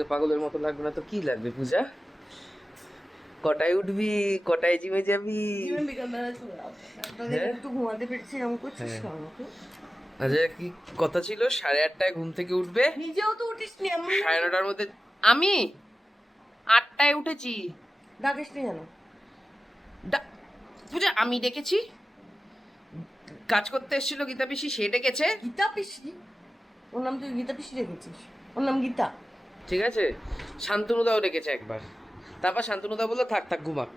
তোকে পাগলের মতো লাগবে না তো কি লাগবে পূজা? কটায় উঠবি, কটায় জিমে যাবি? একটু ঘুমাতে পেরেছি এরকম করছিস কেন? আচ্ছা কি কথা ছিল 8:30টায় ঘুম থেকে উঠবে, নিজেও তো উঠিস নি, 9:30টার মধ্যে। আমি 8টায় উঠেছি। ডাকিস নি কেন? পূজা আমি ডেকেছি, কাজ করতে এসেছিল গীতা পিসি, সে ডেকেছে। গীতা পিসি? ওর নাম তুই গীতা পিসি রেখেছিস? ওর নাম গীতা? ঠিক আছে, শান্তনুদাও ডেকেছে একবার, তারপর শান্তনুদা বললো থাক থাক ঘুমাক।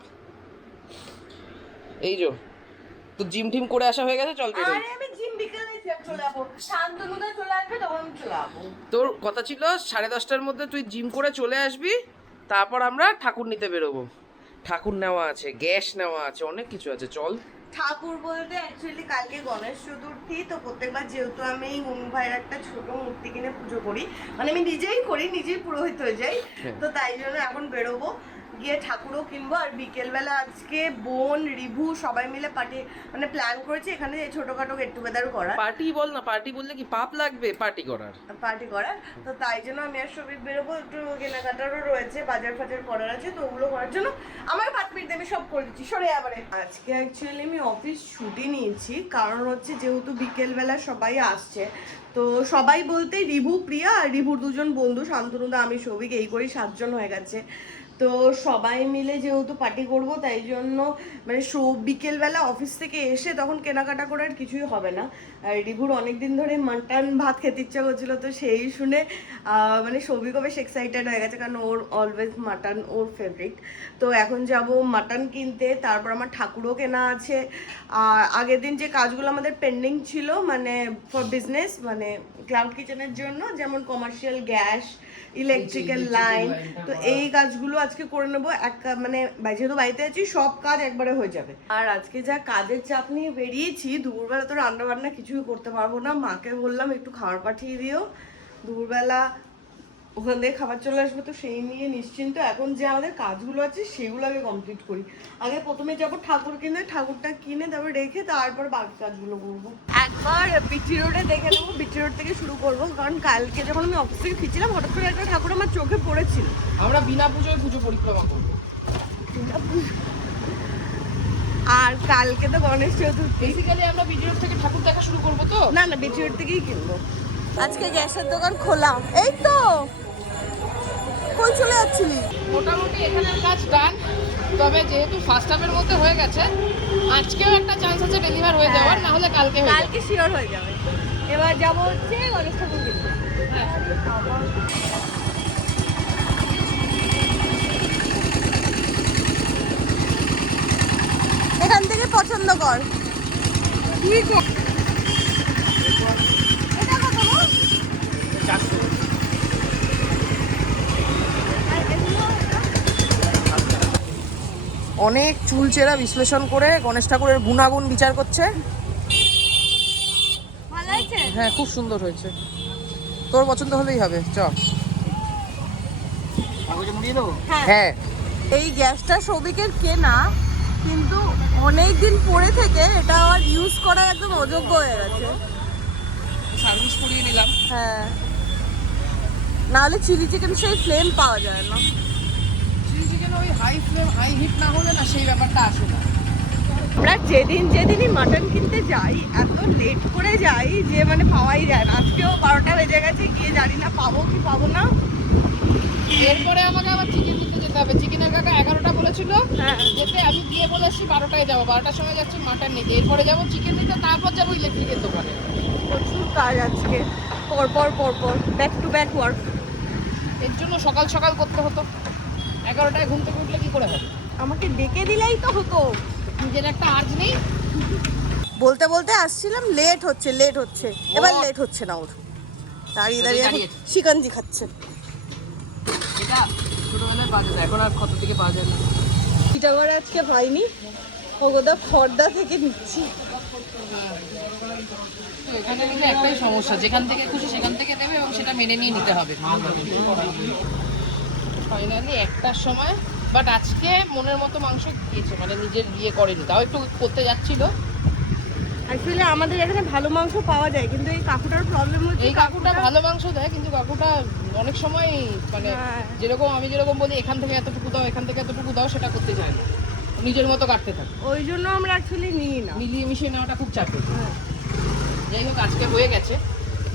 এই যো তো জিম টিম করে আসা হয়ে গেছে, চল বেরোই। আরে আমি জিম বিকেলে চলে যাবো, শান্তনুদা চলে আসবে তখন আমি চলে যাবো। তোর কথা ছিল 10:30টার মধ্যে তুই জিম করে চলে আসবি, তারপর আমরা ঠাকুর নিতে বেরোবো। ঠাকুর নেওয়া আছে, গ্যাস নেওয়া আছে, অনেক কিছু আছে, চল। ঠাকুর বলতে অ্যাকচুয়ালি কালকে গণেশ চতুর্থী, তো প্রত্যেকবার যেহেতু আমি মনু ভাইয়ের একটা ছোট মূর্তি কিনে পুজো করি, মানে আমি নিজেই করি, নিজেই পুরোহিত হয়ে যাই, তো তাই জন্য এখন বেরোবো, গিয়ে ঠাকুরও কিনবো। আর বিকেলবেলা আজকে বোন রিভু সবাই মিলে পার্টি মানে প্ল্যান করেছে এখানে ছোটখাটো গেট টুগেদার করার। পার্টি বল না, পার্টি বললে কি পাপ লাগবে পার্টি করার? তো তাই জন্য আমি আর সবিক বেরোবো, একটু কেনাকাটারও রয়েছে, বাজার ফাজার করার আছে, তো ওগুলো করার জন্য আমার 5 মিনিট আমি সব করে দিচ্ছি, সরে আবারে। আজকে অ্যাকচুয়ালি আমি অফিস ছুটি নিয়েছি, কারণ হচ্ছে যেহেতু বিকেলবেলা সবাই আসছে, তো সবাই বলতে রিভু প্রিয়া আর রিভুর দুজন বন্ধু শান্তনুদা আমি সবিক এই করেই 7 জন হয়ে গেছে। তো সবাই মিলে যেহেতু পার্টি করব, তাই জন্য মানে বিকেলবেলা অফিস থেকে এসে তখন কেনাকাটা করে আর কিছুই হবে না। আর রিভুর অনেকদিন ধরে মাটন ভাত খেতে ইচ্ছা করছিল, তো সেই শুনে মানে সৌভিকও বেশ এক্সাইটেড হয়ে গেছে, কারণ ওর অলওয়েজ মাটন ওর ফেভারিট। তো এখন যাব মাটন কিনতে, তারপর আমার ঠাকুরও কেনা আছে। আর আগের দিন যে কাজগুলো আমাদের পেন্ডিং ছিল মানে ফর বিজনেস, মানে ক্লাউড কিচেনের জন্য, যেমন কমার্শিয়াল গ্যাস, ইলেকট্রিক্যাল লাইন, তো এই কাজগুলো আজকে করে নেবো। মানে যেহেতু বাড়িতে আছি সব কাজ একবারে হয়ে যাবে। আর আজকে যা কাজের চাপ নিয়ে বেরিয়েছি, দুপুরবেলা তো রান্না বান্না কিছুই করতে পারবো না, মাকে বললাম একটু খাবার পাঠিয়ে দিও, দুপুরবেলা ওখান থেকে খাবার চলে আসবে, তো সেই নিয়ে নিশ্চিন্ত। এখন যে আমাদের কাজগুলো আছে সেগুলো আগে কমপ্লিট করি। আগে প্রথমে যাবো ঠাকুর কিনে, ঠাকুরটা কিনে তারপর রেখে তারপর বাকি কাজগুলো করবো। একবার বিটি রোডে দেখে নেবো, বিটি রোড থেকে শুরু করবো, কারণ কালকে যখন আমি অফিস থেকে ফিরছিলাম হঠাৎ করে একটা ঠাকুর আমার চোখে পড়েছিল। আমরা বিনা পুজোয় পুজো পরিক্রমা করবো। আর কালকে তো গণেশ চতুর্থী, বেসিক্যালি আমরা বিটি রোড থেকে ঠাকুর দেখা শুরু করবো। তো না না বিটি রোড থেকেই কিনবো। আজকে গ্যাসের দোকান খোলা, এই তো কই চলে যাচ্ছিলি? মোটামুটি এখানের কাজ ডান, তবে যেহেতু ফার্স্ট হাফের মধ্যে হয়ে গেছে, আজকেও একটা চান্স আছে ডেলিভার হয়ে যাওয়ার, না হলে কালকে হয়ে যাবে। কালকে শিওর হয়ে যাবে। এবার যাবো হচ্ছে গণেশ ঠাকুর কিনতে। এখান থেকে পছন্দ কর। ঠিক আছে, এটা কত গো? 400। অনেক চুলচেরা বিশ্লেষণ করে গণেশ ঠাকুরের গুণাগুণ বিচার করছে। ভালো হয়েছে? হ্যাঁ খুব সুন্দর হয়েছে, তোর পছন্দ হলেই হবে। চ হ্যাঁ। এই গ্যাসটা সবিকের কেনা, কিন্তু অনেক দিন পরে থেকে এটা আবার ইউজ করা একদম অযোগ্য হয়ে গেছে। সার্ভিস করিয়ে নিলাম। হ্যাঁ, নাহলে চিলি চিকেন সেই ফ্লেম পাওয়া যায় না। চিলি চিকেন ওই হাই ফ্লেম হাই হিট না হলে না সেই ব্যাপারটা আসে না। আমরা যেদিনই মাটন কিনতে যাই এত লেট করে যাই যে মানে পাওয়াই যায় না। আজকেও 12টা বেজে গেছে, গিয়ে জানি না পাবো কি পাবো না। এরপরে আমাকে আবার চিকেন নিতে যেতে হবে। চিকেনের কাকা 11টা বলেছিল যেতে, আমি গিয়ে বলেছি 12টায় যাবো, 12টার সময় যাচ্ছি মাটন নিতে, এরপরে যাবো চিকেন নিতে, তারপর যাবো ইলেকট্রিকের দোকানে। প্রচুর কাজ আজকে, পরপর ব্যাক টু ব্যাক ওয়ার্ক। এর জন্য সকাল সকাল করতে হতো, 11টায় ঘুম থেকে উঠলে কি করে হবে? আমাকে ডেকে দিলেই তো হতো, নিজের একটা আজ নেই। বলতে বলতে আসছিলাম লেট হচ্ছে, এবার লেট হচ্ছে না ওর, দাঁড়িয়ে শিকাঞ্জি খাচ্ছে। এটা ছোটবেলায় পাওয়া যেত, এখন আর কত থেকে পাওয়া যায় না। এটা করে আজকে হয়নি, ওগোদা খর্দা থেকে নিচ্ছি। এখানে কিন্তু একটাই সমস্যা, যেখান থেকে খুশি সেখান থেকে দেবে এবং সেটা মেনে নিয়ে নিতে হবে। ফাইনালি 1টার সময়, বাট আজকে মনের মতো মাংস দিয়েছে, মানে নিজের ইয়ে করেনি, তাও একটু করতে যাচ্ছিল। অ্যাকচুয়ালি আমাদের এখানে ভালো মাংস পাওয়া যায়, কিন্তু এই কাকুটার প্রবলেম হচ্ছে এই কাকুটা ভালো মাংস দেয়, কিন্তু কাকুটা অনেক সময় মানে যেরকম আমি যেরকম বলি এখান থেকে এতটুকু দাও এখান থেকে এতটুকু দাও, সেটা করতে চায় না, নিজের মতো কাটতে থাকে। ওই জন্য আমরা অ্যাকচুয়ালি নিই না, মিলিয়ে মিশিয়ে নেওয়াটা খুব চাপের। যাই হোক আজকে হয়ে গেছে,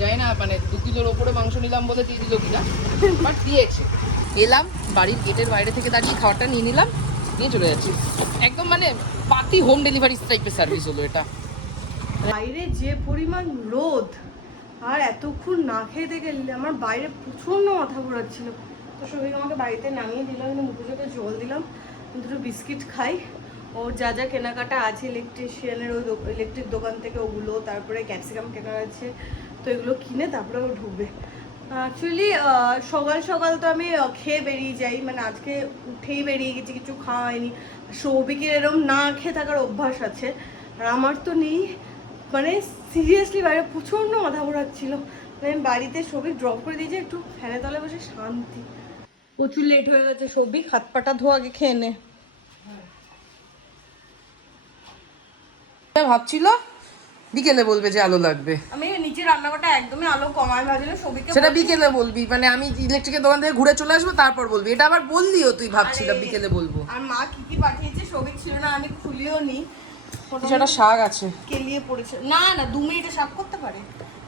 যাই না মানে 2 কিলোর ওপরে মাংস নিলাম বলে দিয়ে দিল কিনা, বাট দিয়েছে। এলাম বাড়ির গেটের বাইরে থেকে দাঁড়িয়ে খাবারটা নিয়ে নিলাম, নিয়ে চলে যাচ্ছি। একদম মানে পাতি হোম ডেলিভারি টাইপের সার্ভিস হলো এটা। বাইরে যে পরিমাণ রোদ, আর এতক্ষণ না খেয়ে দেখে আমার বাইরে প্রচণ্ড মাথা ঘোরাচ্ছিল। তো সবাই আমাকে বাড়িতে নামিয়ে দিলাম, কিন্তু মুখে চোখে জল দিলাম, দুটো বিস্কিট খাই। ওর যা যা কেনাকাটা আছে ইলেকট্রিশিয়ানের ওই ইলেকট্রিক দোকান থেকে ওগুলো, তারপরে ক্যাপসিকাম কেনা আছে, তো এগুলো কিনে তারপরে ও ঢুকবে। অ্যাকচুয়ালি সকাল সকাল তো আমি খেয়ে বেরিয়ে যাই, মানে আজকে উঠেই বেরিয়ে গেছি, কিছু খাওয়া হয়নি। সৌভিকের এরকম না খেয়ে থাকার অভ্যাস আছে, আর আমার তো নেই। মানে সিরিয়াসলি বাইরে প্রচণ্ড মাথা ঘোরাচ্ছিল, মানে আমি বাড়িতে সৌভিক ড্রপ করে দিয়েছি, একটু ফ্যানের তলায় বসে শান্তি। প্রচুর লেট হয়ে গেছে, সৌভিক হাত পাটা ধোয়া আগে খেয়ে নে। ভাবছিল বিকেলে বলবে যে আলো লাগবে, আমি নিচে রান্নাঘরটা একদমই আলো কমায় ভাজলে সৌভিককে সেটা বিকেলে বলবি, মানে আমি ইলেকট্রিকের দোকান থেকে ঘুরে চলে আসবো তারপর বলবি। এটা আবার বললিও তুই, ভাবছিলাম বিকেলে বলবো। আর মা কি কি পাঠিয়েছে সৌভিক ছিল না, আমি খুলিও নি। একটা শাক আছে কেলিয়ে পড়েছে, না না 2 মিনিটে শাক করতে পারে।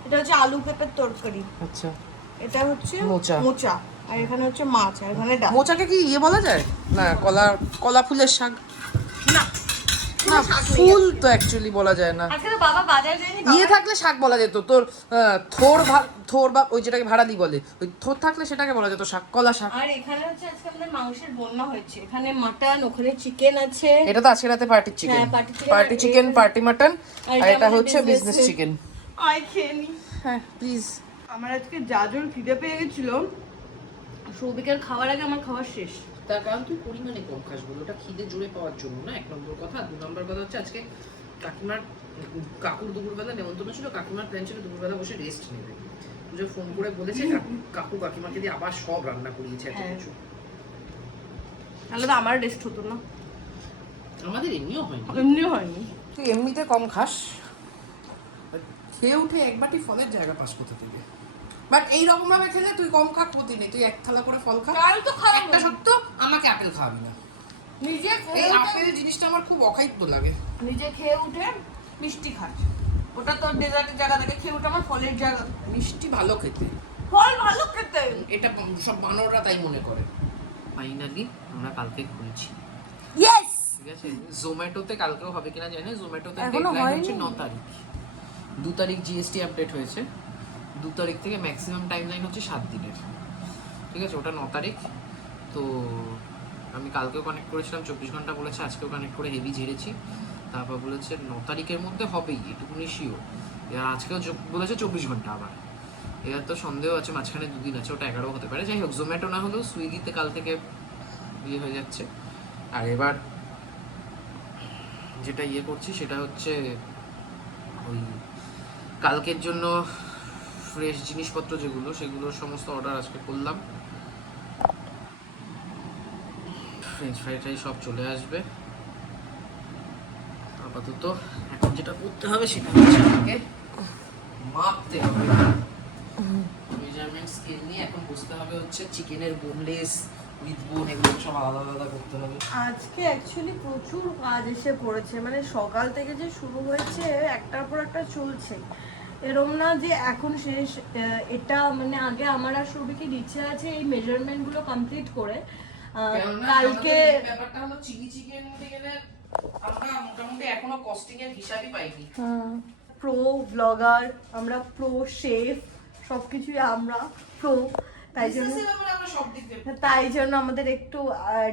এটা হচ্ছে আলু পেঁপের তরকারি, আচ্ছা, এটা হচ্ছে মোচা, মোচা, আর এখানে হচ্ছে মাছ, আর এখানে ডাল। মোচাকে কি ইয়ে বলা যায় না, কলা ফুলের শাক না না, ফুল তো অ্যাকচুয়ালি বলা যায় না। আজকে তো বাবা বাজার যায়নি, ইয়ে থাকলে শাক বলা যেত তোর, থোর বা ওই যেটাকে ভাড়ালি বলে, ওই থোর থাকলে সেটাকে বলা যেত শাক, কলা শাক। আর এখানে হচ্ছে আজকে আমাদের মাংসের বন্যা হয়েছে, এখানে মাটন, ওখানে চিকেন আছে। এটা তো আজকে রাতে party chicken, party chicken, party mutton, আর এটা হচ্ছে বিজনেস চিকেন। আয় খেয়ে নি। হ্যাঁ প্লিজ। আমার আজকে যা জোর খিদে পেয়ে গেছিল, সৌভিকের খাওয়ার আগে আমার খাওয়া শেষ। তার কারণ তুই পরিমাণে কম খাস বলে, ওটা খিদে জোরে পাওয়ার জন্য না, 1 নম্বর কথা। 2 নম্বর কথা হচ্ছে আজকে কাকুর দুপুরবেলা নেমন্তন্ন ছিল, কাকিমার প্ল্যান ছিল দুপুরবেলা বসে রেস্ট নেবে। তুই ফোন করে বলেছে কাকু কাকিমাকে দিয়ে আবার সব রান্না করিয়েছে এত কিছু। তাহলে তো আমার রেস্ট হতো না, আমাদের এমনিও হয়নি, এমনিও হয়নি। তুই এমনিতে কম খাস, খেয়ে উঠে এক বাটি ফলের জায়গা পাস করতে থেকে। বাট এইরকম ভাবে খেলে তুই কম খা, ক্ষতি নেই, তুই 1 থালা করে ফল খা। কাল তো খাওয়া একটা সত্য, আমাকে আপেল খাওয়াবি না। নিজে এই আপেল জিনিসটা আমার খুব অখাদ্য লাগে। নিজে খেয়ে উঠে মিষ্টি খাস, ওটা তো ডেজার্টের জায়গা থেকে, খেয়ে উঠে আমার ফলের জায়গা। মিষ্টি ভালো খেতে, ফল ভালো খেতে, এটা সব বানররা তাই মনে করে। ফাইনালি আমরা কালকে খুলছি, ইয়েস। ঠিক আছে। জোম্যাটোতে কালকেও হবে কিনা জানি না, জোম্যাটোতে এখনো ডেডলাইন হচ্ছে হয়নি। 9 তারিখ। 2 তারিখ জিএসটি আপডেট হয়েছে, 2 তারিখ থেকে ম্যাক্সিমাম টাইমলাইন হচ্ছে 7 দিনের, ঠিক আছে। ওটা 9 তারিখ। তো আমি কালকেও কানেক্ট করেছিলাম, 24 ঘন্টা বলেছে, আজকেও কানেক্ট করে হেভি ঝেড়েছি। তারপর বলেছে 9 তারিখের মধ্যে হবেই, এটুকুনি শিওর। এবার আজকেও বলেছে 24 ঘন্টা, আবার এবার তো সন্দেহ আছে, মাঝখানে 2 দিন আছে, ওটা 11 হতে পারে। যাই হোক, জোম্যাটো না হলেও সুইগিতে কাল থেকে ইয়ে হয়ে যাচ্ছে। আর এবার যেটা ইয়ে করছি সেটা হচ্ছে ওই কালকের জন্য ফ্রেশ জিনিসপত্র যেগুলো, সেগুলোর সমস্ত অর্ডার আজকে করলাম। ফ্রেঞ্চ ফ্রাইটাই সব চলে আসবে আপাতত। এখন যেটা করতে হবে সেটা হচ্ছে আমাকে মাপতে হবে, মেজারমেন্ট স্কেল নিয়ে এখন বুঝতে হবে হচ্ছে চিকেনের বোনলেস উইথ বোন এগুলো সব আলাদা আলাদা করতে হবে। আজকে অ্যাকচুয়ালি প্রচুর কাজ এসে পড়েছে, মানে সকাল থেকে যে শুরু হয়েছে একটার পর একটা চলছে, এরম না যে এখন শেষ। এটা মানে আগে আমার আর সৌভিকের ইচ্ছে আছে এই মেজারমেন্টগুলো কমপ্লিট করে কালকে। ব্যাপারটা হলো চিলি চিকেন নিতে গেলে আমরা মোটামুটি এখনো কস্টিং এর হিসাবই পাইনি। প্রো ব্লগার আমরা, প্রো শেফ, সবকিছুই আমরা প্রো, তাই জন্য আমাদের একটু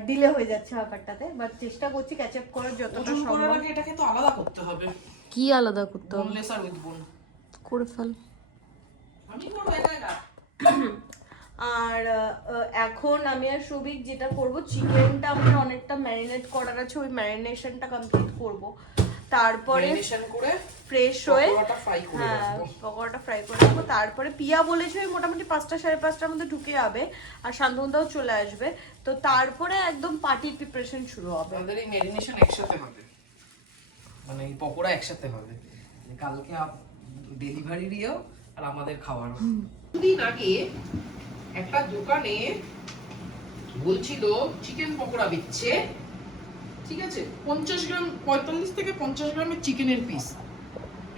ডিলে হয়ে যাচ্ছে ব্যাপারটাতে, বাট চেষ্টা করছি ক্যাচ আপ করার যতটা সম্ভব। এটাকে তো আলাদা করতে হবে। কি আলাদা করতে হবে? বোনলেস আর উইথ বোন করে ফেল। আমি করব একা। আর এখন আমি আর সৌভিক যেটা করব, চিকেনটা আমাদের অনেকটা ম্যারিনেট করার আছে, ওই ম্যারিনেশনটা কমপ্লিট করব, তারপরে ফ্রেশ হয়ে পকোড়াটা ফ্রাই করে রাখবো। তারপরে পিয়া বলেছে মোটামুটি 5টা সাড়ে 5টার মধ্যে ঢুকে যাবে, আর শান্তনুদাও চলে আসবে, তো তারপরে একদম পার্টির প্রিপারেশন শুরু হবে। আমাদের এই ম্যারিনেশন একসাথে হবে, মানে এই পকোড়া একসাথে হবে, কালকে ডেলিভারিরও আর আমাদের খাওয়ারও। দুদিন আগে একটা দোকানে বলছিল চিকেন পকোড়া বিচ্ছে, ঠিক আছে, 50 গ্রাম 45 থেকে 50 গ্রামের চিকেনের পিস,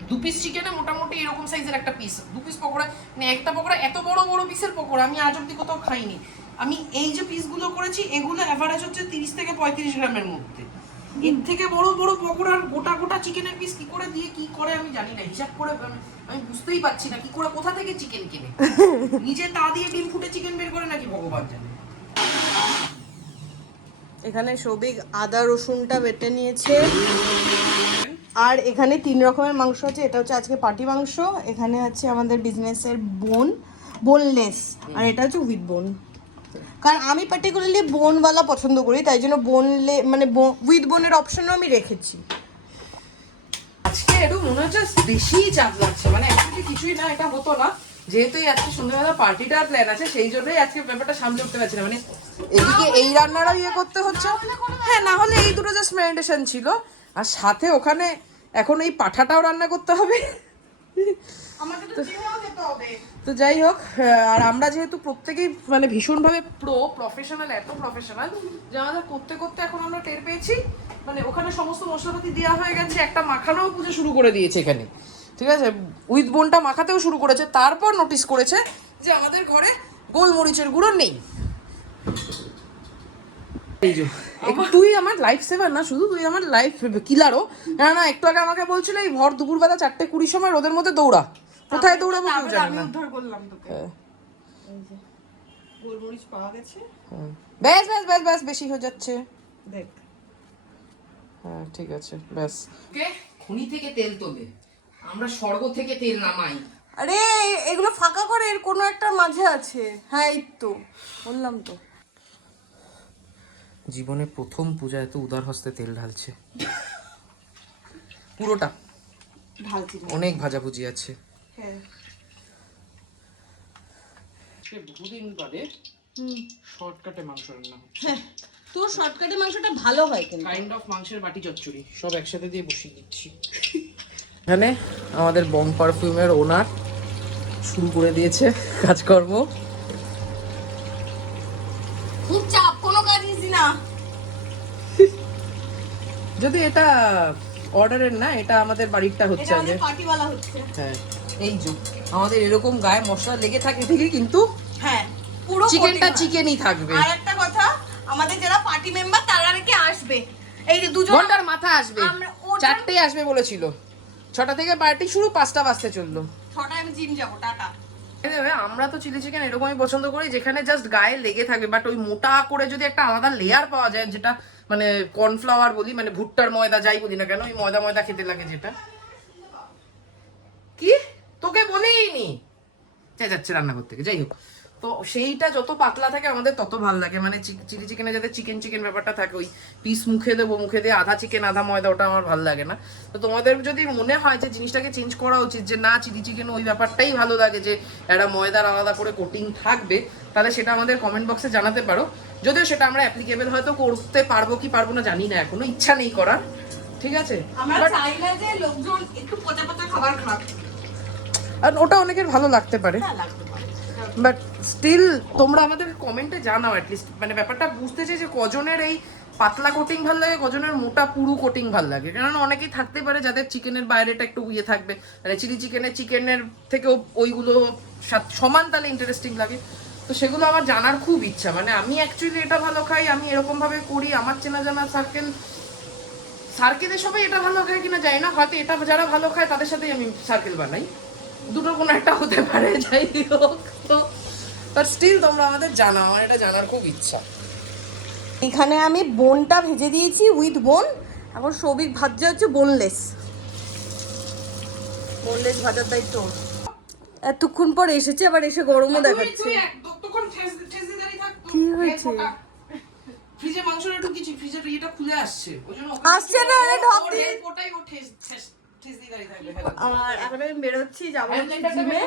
2 পিস চিকেনে মোটামুটি এরকম সাইজের একটা পিস, 2 পিস পকোড়া, মানে একটা পকোড়া এত বড় বড় পিসের পকোড়া আমি আজ অব্দি কোথাও খাইনি। আমি এই যে পিসগুলো করেছি এগুলো অ্যাভারেজ হচ্ছে 30 থেকে 35 গ্রামের মধ্যে। এর থেকে বড় বড় পকোড়ার গোটা গোটা চিকেনের পিস কি করে দিয়ে কি করে আমি জানি না, হিসাব করে আমি বুঝতেই পারছি না কি করে কোথা থেকে চিকেন কিনে, নিজে তা দিয়ে ডিম ফুটে চিকেন বের করে নাকি ভগবান জানে। এখানে সবিক আদা রসুনটা বেটে নিয়েছে, আর এখানে 3 রকমের মাংস আছে। এটা হচ্ছে আজকে পাটি মাংস, এখানে আছে আমাদের বিজনেসের বোনলেস, আর এটা হচ্ছে উইথ বোন। কারণ আমি পার্টিকুলারলি বোনওয়ালা পছন্দ করি, তাই জন্য মানে উইথ বোনের অপশনও আমি রেখেছি। আজকে একটু মনে হচ্ছে বেশি চাপ লাগছে, মানে অ্যাকচুয়ালি কিছুই না, এটা হতো না, যেহেতু আজকে সন্ধ্যাবেলা পার্টিটার প্ল্যান আছে সেই জন্যই আজকে ব্যাপারটা সামলে উঠতে পারছি না। মানে এদিকে এই রান্নাটাও ইয়ে করতে হচ্ছে, হ্যাঁ, না হলে এই দুটো জাস্ট ম্যারিনেশন ছিল, আর সাথে ওখানে এখন এই পাঠাটাও রান্না করতে হবে। তো যাই হোক, আর আমরা যেহেতু প্রত্যেকেই মানে ভীষণভাবে প্রফেশনাল, এত প্রফেশনাল যে আমাদের করতে করতে এখন আমরা টের পেয়েছি মানে ওখানে সমস্ত মশলাপাতি দেওয়া হয়ে গেছে, একটা মাখানোও পুজো শুরু করে দিয়েছে এখানে, ঠিক আছে, উইথ বোনটা মাখাতেও শুরু করেছে, তারপর নোটিস করেছে যে আমাদের ঘরে গোলমরিচের গুঁড়ো নেই। এই যে তুই আমার লাইফ সেভার না শুধু, তুই আমার লাইফ কিলারও। না একটু আগে আমাকে বলছিল এই ভর দুপুরবেলা 4:20 সময় রোদের মধ্যে দৌড়া, কোথায় দৌড়াবো কেউ জানে না। উদ্ধার করলাম তোকে, এই যে গোলমরিচ পাওয়া গেছে। ব্যাস ব্যাস ব্যাস ব্যাস বেশি হয়ে যাচ্ছে, দেখ। হ্যাঁ ঠিক আছে ব্যাস। ওকে, খনি থেকে তেল তোলে, আমরা স্বর্গ থেকে তেল নামাই। আরে এগুলো ফাঁকা করে এর কোনো একটা মাঝে আছে। হ্যাঁ এই তো বললাম তো। জীবনে প্রথম পূজা এত উদার হস্তে তেল ঢালছে, পুরোটা ঢালছি। অনেক ভাজাভুজি আছে। হ্যাঁ বহুদিন বাদে শর্টকাটে মাংস রান্না হচ্ছে। হ্যাঁ, তোর শর্টকাটে মাংসটা ভালো হয় কিন্তু। কাইন্ড অফ মাংসের বাটি চচ্চড়ি সব একসাথে দিয়ে বসিয়ে দিচ্ছি। এখানে আমাদের বং পারফিউমের ওনার শুরু করে দিয়েছে কাজকর্ম। খুব চাপ, কোনো কাজ ইজি না। যদি এটা অর্ডারের না, এটা আমাদের বাড়িরটা হচ্ছে আগে, পার্টিওয়ালা হচ্ছে। হ্যাঁ এই যে আমাদের এরকম গায়ে মশলা লেগে থাকে ঠিকই, কিন্তু হ্যাঁ পুরো চিকেনটা চিকেনই থাকবে। আর একটা কথা, আমাদের যারা পার্টি মেম্বার তারা নাকি আসবে, এই যে 2 ঘন্টার মাথা আসবে, 4টে আসবে বলেছিল, 6টা থেকে পার্টি শুরু, 5টা বাজতে চললো। 6টায় আমি জিম যাবো, টাটা। আমরা তো চিলি চিকেন এরকমই পছন্দ করি যেখানে জাস্ট গায়ে লেগে থাকবে, বাট ওই মোটা করে যদি একটা আলাদা লেয়ার পাওয়া যায়, যেটা মানে কর্নফ্লাওয়ার বলি, মানে ভুট্টার ময়দা যাই বলি না কেন, ওই ময়দা ময়দা খেতে লাগে যেটা। কি তোকে বলেইনি যাচ্ছে রান্নাঘর থেকে, যাই হোক, তো সেইটা যত পাতলা থাকে আমাদের তত ভালো লাগে, মানে চিলি চিকেনে যাতে চিকেন চিকেন ব্যাপারটা থাকে, ওই পিস মুখে দেবো, মুখে দিয়ে আধা চিকেন আধা ময়দা, ওটা আমার ভালো লাগে না। তো তোমাদের যদি মনে হয় যে জিনিসটাকে চেঞ্জ করা উচিত, যে না চিলি চিকেন ওই ব্যাপারটাই ভালো লাগে, যে একটা ময়দার আলাদা করে কোটিং থাকবে, তাহলে সেটা আমাদের কমেন্ট বক্সে জানাতে পারো। যদিও সেটা আমরা অ্যাপ্লিকেবল হয়তো করতে পারবো কি পারবো না জানি না, এখনো ইচ্ছা নেই করার, ঠিক আছে। আমরা চাই না যে লোকজন একটু পচা পচা খাবার খাক, আর ওটা অনেকের ভালো লাগতে পারে, বাট স্টিল তোমরা আমাদের কমেন্টে জানাও অ্যাটলিস্ট, মানে ব্যাপারটা বুঝতে চাই যে কজনের এই পাতলা কোটিং ভালো লাগে, কজনের মোটা পুরু কোটিং ভালো লাগে। কারণ অনেকেই থাকতে পারে যাদের চিকেনের বাইরেটা একটু ইয়ে থাকবে, মানে চিলি চিকেনের থেকেও ওইগুলো সমান তাহলে ইন্টারেস্টিং লাগে। তো সেগুলো আমার জানার খুব ইচ্ছা, মানে আমি অ্যাকচুয়ালি এটা ভালো খাই, আমি এরকমভাবে করি, আমার চেনা জানা সার্কেলে সবাই এটা ভালো খায় কিনা জানি না, হয়তো এটা যারা ভালো খায় তাদের সাথেই আমি সার্কেল বানাই, দুটো কোনো একটা হতে পারে, যাই হোক। তো বাট স্টিল তোমরা আমাদের জানাও, আমার এটা জানার খুব ইচ্ছা। এখানে আমি বোনটা ভেজে দিয়েছি উইথ বোন, এখন সবিক ভাজছে হচ্ছে বোনলেস ভাজার দায়িত্ব। এতক্ষণ পর এসেছে, আবার এসে গরমও দেখাচ্ছে। কি হয়েছে? ফ্রিজে মাংসটা ঢুকিয়েছি, ফ্রিজের ইয়েটা খুলে আসছে, ওইজন্য আসছে না, আরে ঢক দিয়ে। ওটাই ও ঠেস দিয়ে দাঁড়িয়ে থাকবে। আর এখন আমি বেরোচ্ছি, যাবো জিমে।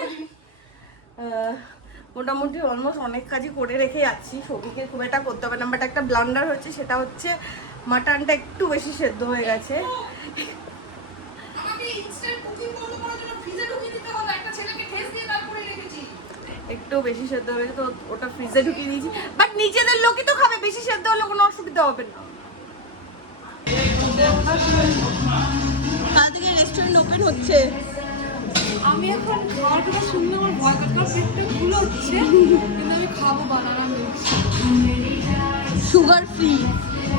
মোটামুটি অলমোস্ট অনেক কাজই করে রেখে যাচ্ছি, সবিকে খুব একটা করতে হবে না, বাট একটা ব্লান্ডার হচ্ছে, সেটা হচ্ছে মাটনটা একটু বেশি সেদ্ধ হয়ে গেছে। আমাকে ইনস্ট্যান্ট কুকিং একটু বেশি সেদ্ধ হয়ে গেছে তো ওটা ফ্রিজে ঢুকিয়ে দিয়েছি, বাট নিজেদের লোকই তো খাবে, বেশি সেদ্ধ হলে কোনো অসুবিধা হবে না। কাল থেকে রেস্টুরেন্ট ওপেন হচ্ছে। আমি এখন খাওয়ার কথা শুনলে আমার ভয় কাটার পেটটা ফুল হচ্ছে, কিন্তু আমি খাবো বানানা মিল্ক। Sugar free.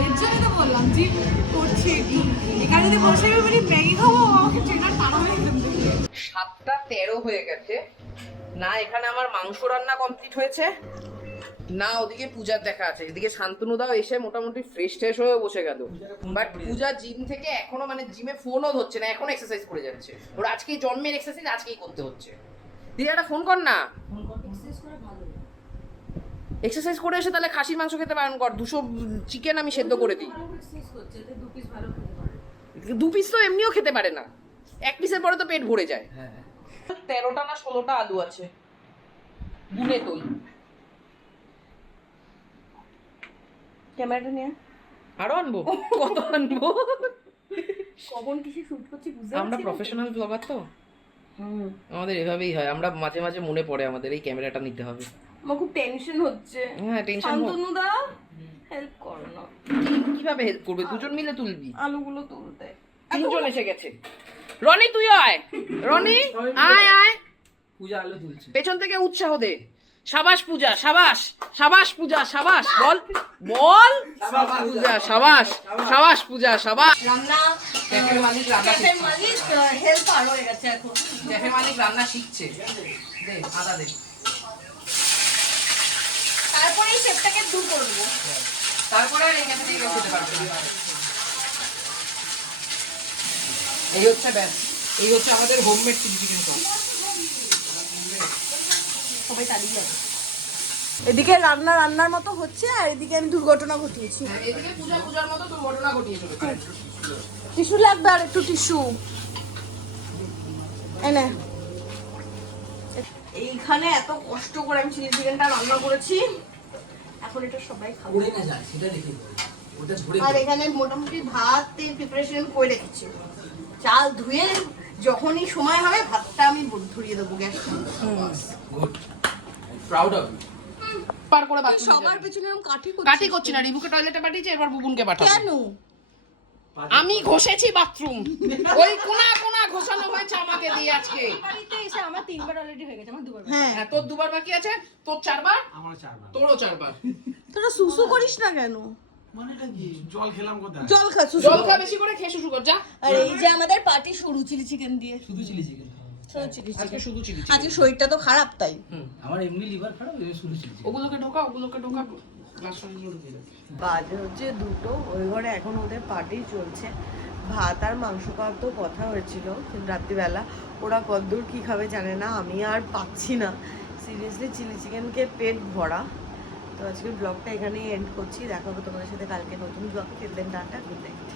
এর জন্য তো বললাম জিম করছি একটু, এখানে যদি বসে আমি বলি ম্যাগি খাবো, আমাকে ট্রেনার তাড়া হয়ে যাবে। 7:13 হয়ে গেছে, না এখানে আমার মাংস রান্না কমপ্লিট হয়েছে, না ওদিকে পূজার দেখা আছে। এদিকে শান্তনুদাও এসে মোটামুটি ফ্রেশ হয়ে বসে গেল, বাট পূজা জিম থেকে এখনো মানে জিমে ফোনও ধরছে না, এখন এক্সারসাইজ করে যাচ্ছে। ওর আজকেই জন্মের এক্সারসাইজ আজকেই করতে হচ্ছে। দিদি একটা ফোন কর না, এক্সারসাইজ করে এসে তাহলে খাসির মাংস খেতে বারণ কর, 200 চিকেন আমি সেদ্ধ করে দিই। 2 পিস তো এমনিও খেতে পারে না, 1 পিসের পরে তো পেট ভরে যায়। 13টা না 16টা আলু আছে, গুনে তুই। ক্যামেরাটা নিয়ে আরো আনবো, কত আনবো? কখন কিসে শুট করছি বুঝতে আমরা প্রফেশনাল ব্লগার তো, আমাদের এভাবেই হয়। আমরা মাঝে মাঝে মনে পড়ে আমাদের এই ক্যামেরাটা নিতে হবে। আমার খুব টেনশন হচ্ছে। হ্যাঁ টেনশন হোক, শান্তনুদা হেল্প করো না। কিভাবে হেল্প করবে? দুজন মিলে তুলবি। আলুগুলো তুলতে 3 জন এসে গেছে। রনি তুই আয়, রনি আয় আয়, পূজা আলু তুলছে। পেছন থেকে উৎসাহ দে। সাবাস পূজা, সাবাস সাবাস পূজা, সাবাস বল বল, পূজা সাবাস, সাবাস পূজা সাবাস। রান্না ক্যাফের মালিক রান্না ক্যাফের শিখছে, মালিক হেল্প আর হয়ে গেছে এখন। ক্যাফের মালিক রান্না শিখছে। দে আদা দে, তারপরে এই শেফটাকে দূর করে দেবো। তারপরে আর এই ক্যাফে থেকে কেউ খেতে পারবে না। এই হচ্ছে ব্যাস, এই হচ্ছে আমাদের হোমমেড চিলি চিকেন সস। সবাই তাড়িয়ে যাবে। এদিকে রান্নার মতো হচ্ছে, আর এদিকে আমি দুর্ঘটনা ঘটিয়েছি। এদিকে পূজার মতো দুর্ঘটনা ঘটিয়ে চলেছে। টিস্যু লাগবে, আর একটু টিস্যু এনে। এইখানে এত কষ্ট করে আমি চিলি চিকেনটা রান্না করেছি, এখন এটা সবাই খাবে। উড়ে না যায় সেটা দেখে ওটা ঝরে আর এখানে মোটামুটি ভাত প্রিপারেশন করে রেখেছি, চাল ধুয়ে যখনই সময় হবে ভাতটা আমি ধরিয়ে দেবো গ্যাসটা। Good, proud of you. পার করে বাথরুমে সবার যাবি। পেছনে এরকম কাঠি কাটি করছি না, রিবুকে টয়লেটে পাঠিয়েছি, এবার বুবুনকে পাঠাবো। কেন? আমি ঘষেছি বাথরুম, ওই কোনা কোনা ঘষানো হয়েছে আমাকে দিয়ে আজকে। বাড়িতে এসে আমার 3বার অলরেডি হয়ে গেছে, আমার 2বার। হ্যাঁ, হ্যাঁ তোর 2বার বাকি আছে, তোর 4বার, আমার 4বার। তোরও 4বার। তোরা সুসু করিস না কেন? মানেটা কি? জল খেলাম কোথায়? জল খা, সুসু জল কর। খা বেশি করে, খেয়ে শুরু কর যা। আর এই যে আমাদের পার্টি শুরু চিলি চিকেন দিয়ে। শুধু চিলি চিকেন। শুরু চিলি আজকে চিকেন। শুধু চিলি আজকে শরীরটা তো খারাপ তাই। আমার এমনি লিভার খারাপ, এই শুধু চিলি চিকেন। ওগুলোকে ঢোকা, ওগুলোকে ঢোকা, গ্লাস সঙ্গে ঢুকিয়ে দাও। বাজে হচ্ছে 2টো, ওই ঘরে এখন ওদের পার্টি চলছে। ভাত আর মাংস খাওয়ার তো কথা হয়েছিল, কিন্তু রাত্রিবেলা ওরা কদ্দূর কী খাবে জানে না, আমি আর পাচ্ছি না। সিরিয়াসলি চিলি চিকেনকে পেট ভরা। তো আজকের ব্লগটা এখানেই এন্ড করছি, দেখা হবে তোমাদের সাথে কালকে নতুন ব্লগে। Tata, good night.